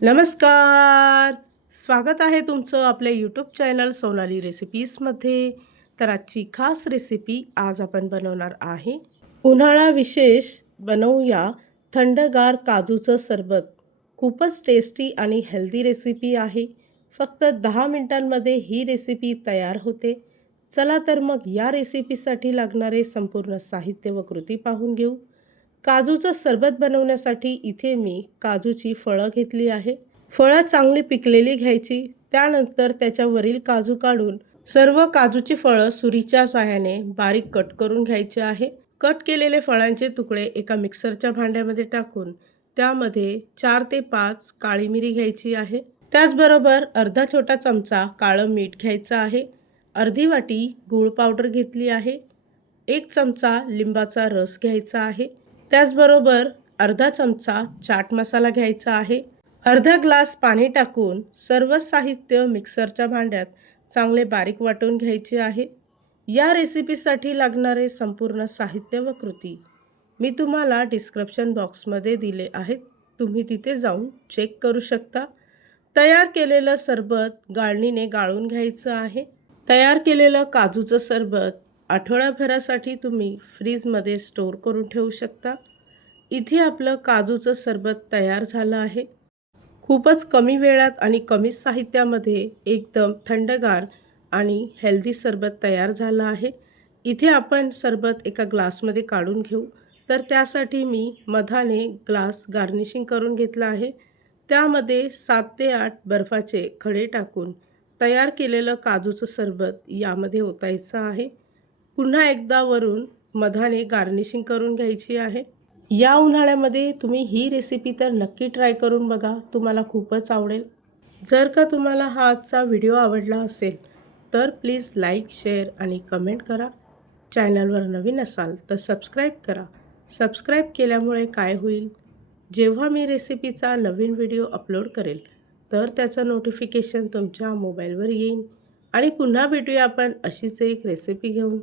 नमस्कार. स्वागत आहे तुमचं आपल्या यूट्यूब चॅनल सोनाली रेसिपीजमध्ये. तर आजची खास रेसिपी आज आपण बनवणार आहे. उन्हाळा विशेष बनवूया थंडगार काजूचं सरबत. खूपच टेस्टी आणि हेल्दी रेसिपी आहे. फक्त 10 मिनिटांमध्ये ही रेसिपी तयार होते. चला तर मग या रेसिपीसाठी लागणारे संपूर्ण साहित्य व कृती पाहून घेऊ. काजूचं सरबत बनवण्यासाठी इथे मी काजूची फळं घेतली आहे. फळं चांगली पिकलेली घ्यायची. त्यानंतर त्याच्यावरील काजू काढून सर्व काजूची फळं सुरीच्या साहाय्याने बारीक कट करून घ्यायचे आहे. कट केलेले फळांचे तुकडे एका मिक्सरच्या भांड्यामध्ये टाकून त्यामध्ये 4 ते 5 काळी मिरी घ्यायची आहे. त्याचबरोबर अर्धा छोटा चमचा काळं मीठ घ्यायचं आहे. अर्धी वाटी गूळ पावडर घेतली आहे. 1 चमचा लिंबाचा रस घ्यायचा आहे. त्याचबरोबर अर्धा चमचा चाट मसाला घ्यायचा आहे. अर्धा ग्लास पाणी टाकून सर्व साहित्य मिक्सरच्या भांड्यात चांगले बारीक वाटून घ्यायचे आहे. या रेसिपीसाठी लागणारे संपूर्ण साहित्य व कृती मी तुम्हाला डिस्क्रिप्शन बॉक्समध्ये दिले आहेत. तुम्ही तिथे जाऊन चेक करू शकता. तयार केलेलं सरबत गाळणीने गाळून घ्यायचं आहे. तयार केलेलं काजूचं सरबत आठवड्याभरासाठी तुम्ही फ्रीजमध्ये स्टोअर करून ठेवू शकता. इथे आपलं काजूचं सरबत तयार झालं आहे. खूपच कमी वेळात आणि कमी साहित्यामध्ये एकदम थंडगार आणि हेल्दी सरबत तयार झालं आहे. इथे आपण सरबत एका ग्लासमध्ये काढून घेऊ. तर त्यासाठी मी मधाने ग्लास गार्निशिंग करून घेतला आहे. त्यामध्ये 7 ते 8 बर्फाचे खडे टाकून तयार केलेलं काजूचं सरबत यामध्ये ओतायचं आहे. पुन्हा एकदा वरून मधाने गार्निशिंग करून घ्यायची आहे. या उन्हाळ्यामध्ये तुम्ही ही रेसिपी तर नक्की ट्राय करून बघा. तुम्हाला खूपच आवडेल. जर का तुम्हाला हा आजचा व्हिडिओ आवडला असेल तर प्लीज लाईक, शेअर आणि कमेंट करा. चॅनलवर नवीन असाल तर सबस्क्राईब करा. सबस्क्राईब केल्यामुळे काय होईल, जेव्हा मी रेसिपीचा नवीन व्हिडिओ अपलोड करेल तर त्याचं नोटिफिकेशन तुमच्या मोबाईलवर येईल. आणि पुन्हा भेटूया आपण अशीच एक रेसिपी घेऊन.